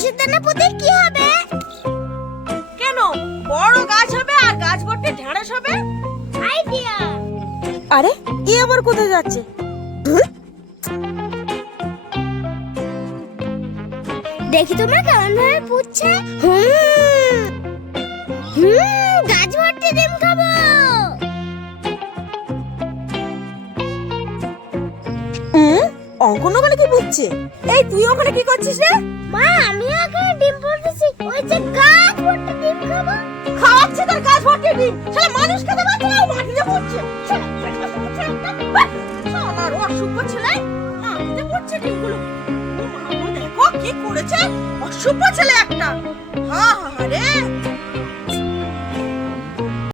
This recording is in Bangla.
সরষের দানা পুঁতে কি হবে? কেন, বড় গাছ হবে আর গাছ ভর্তি ঢেঁড়স হবে। আইডিয়া। আরে এ আবার কোথায় যাচ্ছে? দেখি তোমরা কেমন ভাবে পুচ্ছে। গাছ ভর্তি ডিম খাবো। অঙ্কন ওখানে কি বুঝছে? এই তুই ওখানে কি করছিস রে? মা আমি এখানে ডিম পড়তেছি, ওই যে গাছ ভর্তি ডিম খাবো। খাওয়াচ্ছে তার গাছ ভর্তি ডিম, শালা মানুষ খেতে পারছে না, ও মাটিতে পড়ছে। শালা অসভ্য ছেলে, মাটিতে পড়ছে ডিমগুলো। ও মা, দেখো কি করেছে, অসভ্য ছেলে একটা। হা হা রে।